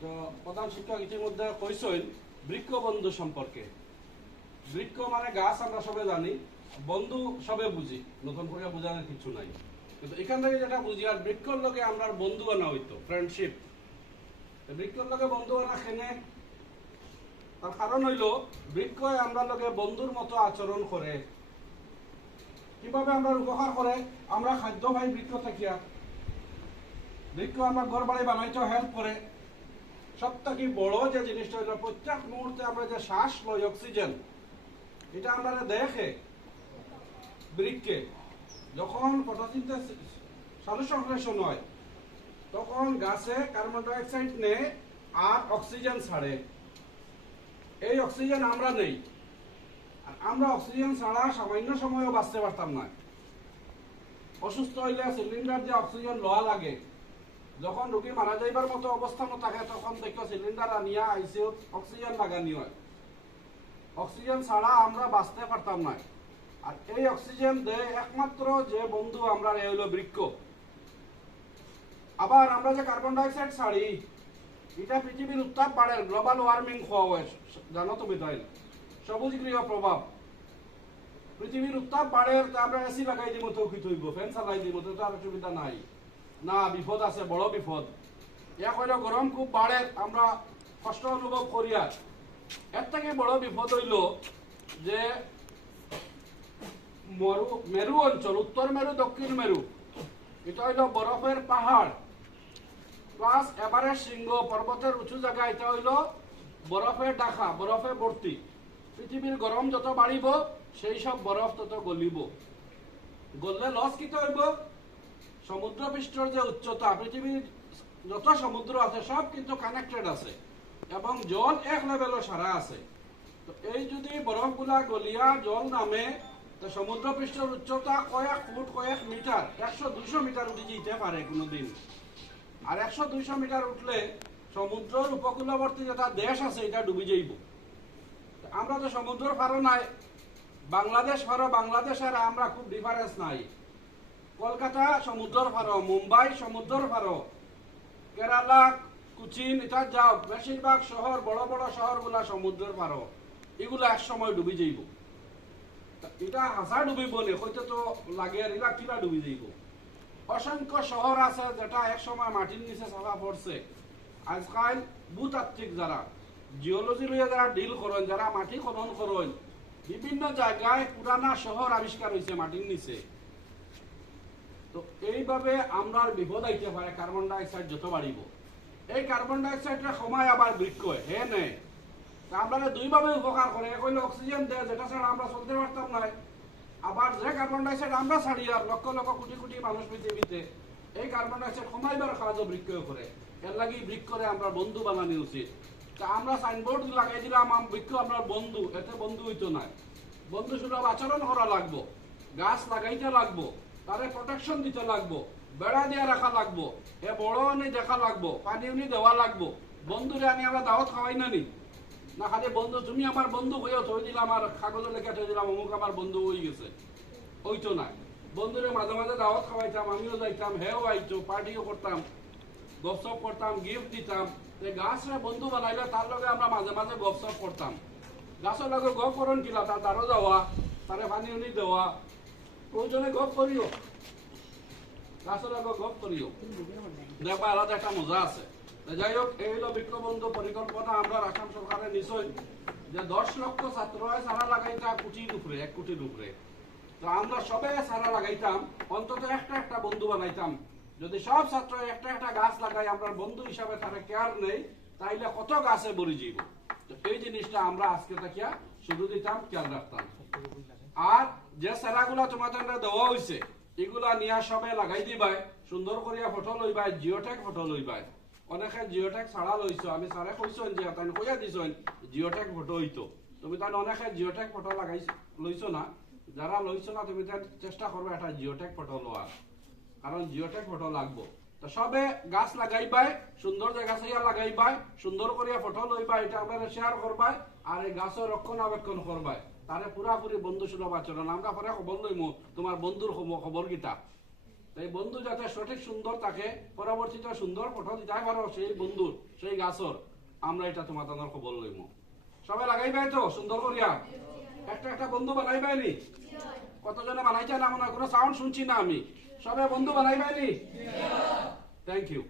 তো প্রধান শিক্ষক ইতিমধ্যে কইছেন বৃক্ষ বন্ধু সম্পর্কে। বৃক্ষ মানে গাছ আমরা সবে জানি, বন্ধু সবে বুঝি, নতুন করে বোঝানোর কিছু নাই। কিন্তু এখান থেকে যেটা বুঝি, আর বৃক্ষর লোকে আমরা বন্ধু বানা হইতো, ফ্রেন্ডশিপ। বৃক্ষর লোকে বন্ধু বানা খেনে তার কারণ হইল বৃক্ষ আমরা লোকে বন্ধুর মতো আচরণ করে। কিভাবে আমরা উপকার করে? আমরা খাদ্য পাই বৃক্ষ থাকিয়া, বৃক্ষ আমরা ঘর বাড়ি বানাইতে হেল্প করে। সব থেকে বড় যে জিনিসটা হইল প্রত্যেক মুহূর্তে আমরা যে শ্বাস লই অক্সিজেন, এটা আমরা দেখে বৃক্ষে যখন সালোকসংশ্লেষণ হয় তখন গাছে কার্বন ডাইঅক্সাইড নেয় আর অক্সিজেন ছাড়ে। এই অক্সিজেন আমরা নেই, আর আমরা অক্সিজেন ছাড়া সামান্য সময়ও বাঁচতে পারতাম না। অসুস্থ হইলে সিলিন্ডার যে অক্সিজেন লওয়া লাগে, যখন রোগী মারা যাইবার মতো অবস্থানও থাকে তখন দেখো সিলিন্ডার আনিয়া আইসিইউত অক্সিজেন লাগানি হয়। অক্সিজেন ছাড়া আমরা বাঁচতে পারতাম না। আর এই অক্সিজেন দেয় একমাত্র যে বন্ধু আমরা হইল বৃক্ষ। আবার আমরা যে কার্বন ডাইঅক্সাইড ছাড়ি, এটা পৃথিবীর উত্তাপ বাড়ে, গ্লোবাল ওয়ার্মিং হওয়া হয়, জানো তুমি তাই? সবুজ গৃহ প্রভাব, পৃথিবীর উত্তাপ বাড়ে, আমরা এসি লাগাই দিব তো কি হইব, ফ্যান চালাই দিব তো আর সুবিধা নাই না, বিপদ আছে, বড় বিপদ। এক হইল গরম খুব বাড়ে, আমরা কষ্ট অনুভব করি। আর এর থেকে বড় বিপদ হইল যে মেরু অঞ্চল, উত্তর মেরু দক্ষিণ মেরু, এটা হইল বরফের পাহাড় প্লাস এভারেস্ট শৃঙ্গ, পর্বতের উঁচু জায়গা, এটা হইল বরফে ঢাকা, বরফে ভর্তি। পৃথিবীর গরম যত বাড়িব সেই সব বরফ তত গলিব। গললে লস কিতে হইব? সমুদ্র পৃষ্ঠের যে উচ্চতা, পৃথিবীর যত সমুদ্র আছে সব কিন্তু কানেক্টেড আছে এবং জল এক লেভেলও সারা আছে। তো এই যদি বরফগুলা গলিয়া জল নামে, তো সমুদ্র পৃষ্ঠের উচ্চতা কয়েক ফুট, কয়েক মিটার, 100-200 মিটার উঠে যেতে পারে কোনোদিন। আর 100-200 মিটার উঠলে সমুদ্রের উপকূলবর্তী যেটা দেশ আছে এটা ডুবে যাইব। আমরা তো সমুদ্রের পারো নাই, বাংলাদেশ পারো, বাংলাদেশের আমরা খুব ডিফারেন্স নাই। কলকাতা সমুদ্রের পারো, মুম্বাই সমুদ্রের পারো, কেরালা, কুচিন, এটা যাও, বেশিরভাগ শহর, বড় বড় শহরগুলা সমুদ্রের পারো, এগুলা এক সময় ডুবে যাইব। এটা হাসা ডুবিব নে, হয়তো তো লাগে আর এগুলা কিবা ডুবে যাইব। অসংখ্য শহর আছে যেটা এক সময় মাটির নিচে চাপা পড়ছে। আজকাল ভূতাত্ত্বিক যারা জিওলজি লইয়া যারা ডিল করেন, যারা মাটি খনন করেন, বিভিন্ন জায়গায় পুরানা শহর আবিষ্কার হয়েছে মাটির নিচে। তো এইভাবে আমরা বিপদ আইতে পারে কার্বন ডাইঅক্সাইড যত বাড়িব। এই কার্বন ডাইঅক্সাইডের সময় আবার বৃক্ষ হে নেয়, আমরা দুইভাবে উপকার করে। এক হইলে অক্সিজেন দেয়, যেটা ছাড়া আমরা চলতে পারতাম না। আবার যে কার্বন ডাইঅক্সাইড আমরা ছাড়ি আর লক্ষ লক্ষ কোটি কোটি মানুষ পৃথিবীতে, এই কার্বন ডাইঅক্সাইড কমাইবার কাজও বৃক্ষ করে। এর লাগি বৃক্ষরে আমরা বন্ধু বানানো উচিত। তা আমরা সাইনবোর্ড লাগাই দিলাম বৃক্ষ আমরা বন্ধু, এতে বন্ধু হইতো না। বন্ধু সুলভ আচরণ করা লাগবো, গাছ লাগাইতে লাগবো, তারে প্রোটেকশন দিতে লাগবো, বেড়া দিয়ে রাখা লাগবো, এ বড় উনি দেখা লাগবো, পানি উনি দেওয়া লাগবো। বন্ধুরে আনি আমরা দাওয়াত খাওয়াই না নি না, খালি বন্ধু তুমি আমার বন্ধু হইয়া থই দিলাম আর কাগজে লেখা থই দিলাম অমুক আমার বন্ধু হয়ে গেছে, ওইতো না। বন্ধুরে মাঝে মাঝে দাওয়াত খাওয়াইতাম, আমিও যাইতাম, হেও আইতো, পার্টিও করতাম, গপসপ করতাম, গিফট দিতাম। গাছরে বন্ধু বানাইলে তার লগে আমরা মাঝে মাঝে গপসপ করতাম। গাছের লগে গপ করন কিলা, তার দ্বারও যাওয়া, তারে পানি উনি দেওয়া, প্রয়োজনে গপ করিও, গাছের লগে গপ করিও, দেখবা আলাদা একটা মজা আছে। যাই হোক, এই হলো বৃক্ষবন্ধু পরিকল্পনা আমরা আসাম সরকারের নিশ্চয় যে 10 লক্ষ ছাত্র সারা লাগাইতা কোটির উপরে, 1 কোটির উপরে। তো আমরা সবাই সারা লাগাইতাম, অন্তত একটা একটা বন্ধু বানাইতাম। যদি সব ছাত্র একটা একটা গাছ লাগাই, আমরা বন্ধু হিসাবে তারা কেয়ার নেই, তাইলে কত গাছে বড়ি যাইব। তো এই জিনিসটা আমরা আজকে তাকিয়া শুরু দিতাম, খেয়াল রাখতাম। আর যে সেরাগুলা তোমাদের দেওয়া হয়েছে এগুলা নিয়ে সবে লাগাই দিবাই, সুন্দর করিয়া ফটো লইবাই, জিওটেক ফটো লইবাই। অনেকে জিওটেক ছাড়া লইছো, আমি স্যারে কইছেন যে তাই কইয়া দিছেন জিওটেক ফটো হইতো, তুমি তাই অনেকে জিওটেক ফটো লাগাই লইছো না। যারা লইছো না তুমি তাই চেষ্টা করবে একটা জিওটেক ফটো লওয়ার, কারণ জিওটেক ফটো লাগবো। তো সবে গাছ লাগাইবাই, সুন্দর জায়গা চাইয়া লাগাইবাই, সুন্দর করিয়া ফটো লইবাই, এটা আমরা শেয়ার করবাই, আর এই গাছের রক্ষণাবেক্ষণ করবাই। তারে পুরাপুরি বন্ধু সুলভ আচরণ। আমরা পরে খবর লইমু তোমার বন্ধুর খবর কিতা। এই বন্ধু যাতে সঠিক সুন্দর থাকে, পরবর্তীতে সুন্দর ফটো দিতে পারো সেই বন্ধুর সেই গাছর, আমরা এটা তোমাদের খবর লইম। সবাই লাগাইবাই তো সুন্দর করিয়া? একটা একটা বন্ধু বানাইবাইনি? কতজনে বানাইছে না মনে কোনো সাউন্ড শুনছি না আমি। সবাই বন্ধু বানাইবাইনি? Thank you.